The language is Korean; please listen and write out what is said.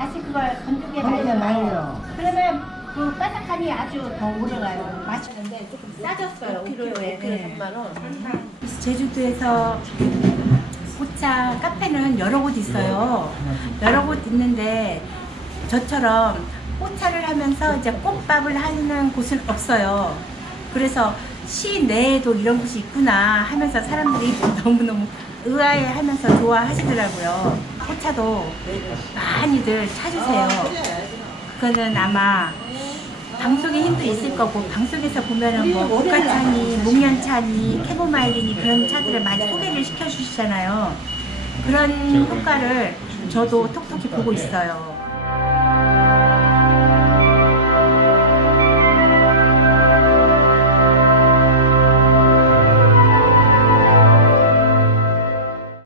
다시 그걸 건조게 건조게 말려. 그러면 그 바삭함이 아주 더 오래가요. 맛있는데 조금 싸졌어요. 5kg에 5kg 3만 원. 제주도에서 꽃차 카페는 여러 곳 있어요. 네. 여러 곳 있는데 저처럼 꽃차를 하면서 이제 꽃밥을 하는 곳은 없어요. 그래서 시내에도 이런 곳이 있구나 하면서 사람들이 너무너무 의아해 하면서 좋아하시더라고요. 꽃차도 많이들 찾으세요. 그거는 아마 방송의 힘도 있을 거고 방송에서 보면은 뭐 국가차니, 목련차니, 캐모마일리니 그런 차들을 많이 소개를 시켜주시잖아요. 그런 효과를 저도 톡톡히 보고 있어요.